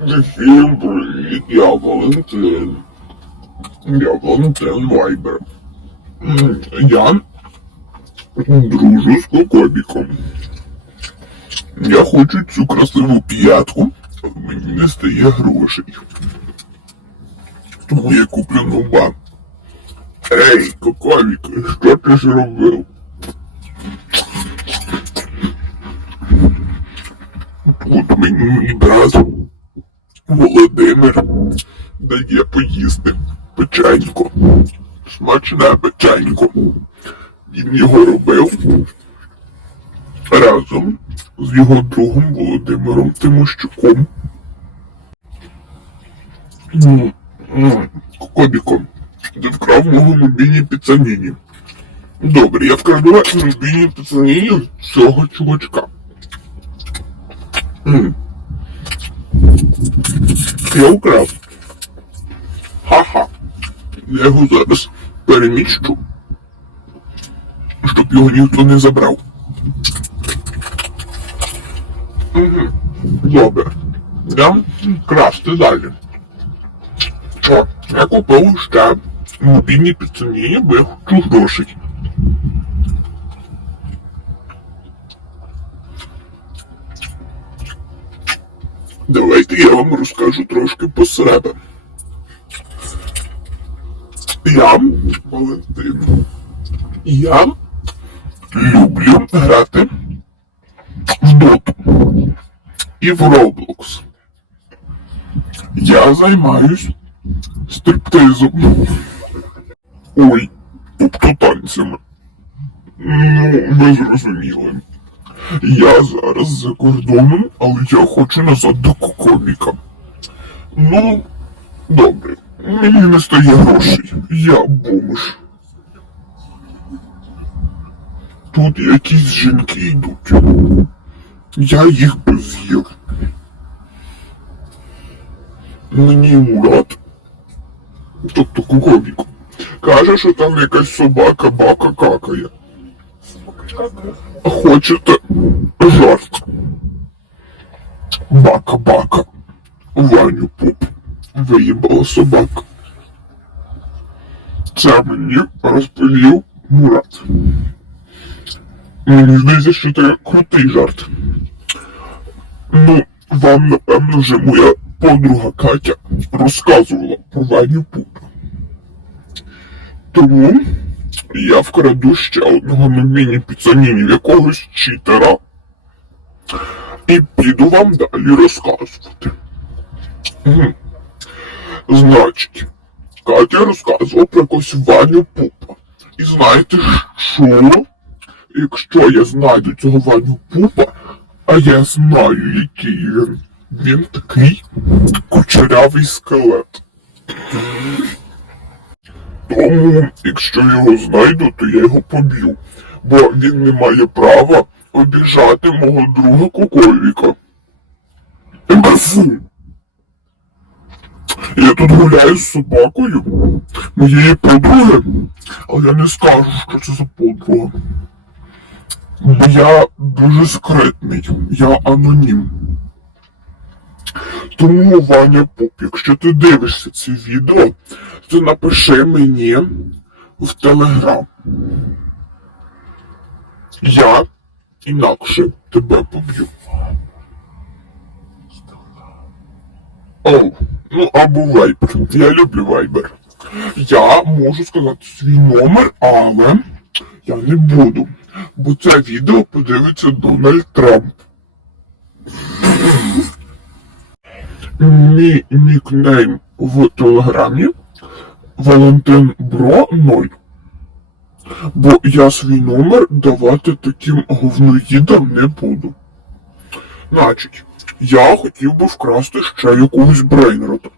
Всім привіт, я Валентин. Я Валентин Вайбер. Я дружу з Кокобіком. Я хочу цю красиву п'ятку, але мені не стає грошей. Тому я куплю нуба. Ей, Кокобік, що ти зробив? От мені брат Володимир дає поїсти печенько. Смачне печенько. Він його робив разом з його другом Володимиром Тимощуком. Ну, ну, Кобіком, ти вкрав мого мобільні піцаніні. Добре, я вкраду мобільні піцаніні цього чувачка. М. Я украв. Ха-ха. Я його зараз переміщу, щоб його ніхто не забрав. Добре. Дам красти далі. О, я купив ще мобільні піцані, бо я хочу грошей. Давайте я вам розкажу трошки про себе. Я Валентин. Я люблю грати в доту і в Roblox. Я займаюсь стриптизом. Ой, тобто танцями. Ну, ви зрозуміли. Я зараз за кордоном, але я хочу назад до Кокоміка. Ну, добре. Мені не стає грошей. Я бомж. Тут якісь жінки йдуть. Я їх би з'їв. Мені Мурат, тобто Кукомік, каже, що там якась собака бака какає. Хочете жарт? Бака-бака. Ваню поп. Виїбала собака. Це мені розповів Мурат. Мені здається, що це крутий жарт. Ну, вам, напевно, вже моя подруга Катя розказувала про Ваню Пуп. Тому я вкраду ще одного на міні-піцанінів якогось читера і піду вам далі розказувати. Значить, Катя розказувала про якогось Ваню Пупа. І знаєте що? Якщо я знайду цього Ваню Пупа, а я знаю, який він. Він такий кучерявий скелет. Тому, якщо його знайду, то я його поб'ю, бо він не має права обіжати мого друга Куковіка. Фу! Я тут гуляю з собакою моєї подруги, але я не скажу, що це за подруга. Бо я дуже скритний, я анонім. Тому, Ваня Поп, якщо ти дивишся це відео, то напиши мені в Телеграм. Я інакше тебе поб'ю. Оу, ну або Вайбер. Я люблю Вайбер. Я можу сказати свій номер, але я не буду. Бо це відео подивиться Дональд Трамп. Мій нікнейм в Телеграмі Валентин Бро 0. Бо я свій номер давати таким говноїдам не буду. Значить, я хотів би вкрасти ще якогось брейнрота,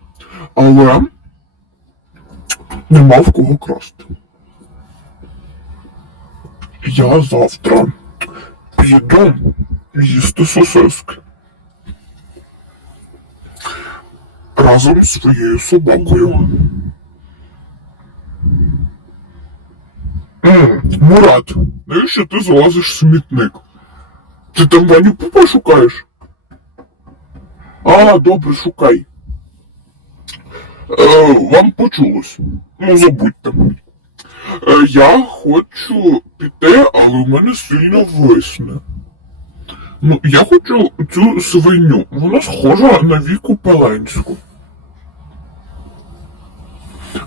але нема в кого красти. Я завтра піду їсти сосиски. Разом з своєю собакою. Мурат, навіщо ти залазиш в смітник? Ти там Ваню Пупа шукаєш? А, добре, шукай. Е, вам почулось. Ну, забудьте. Е, я хочу піти, але в мене сильно висне. Ну, я хочу цю свиню. Вона схожа на Віку Пеленську.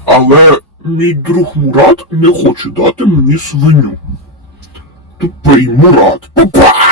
Але мій друг Мурат не хоче дати мені свиню. Тупий Мурат. Папа!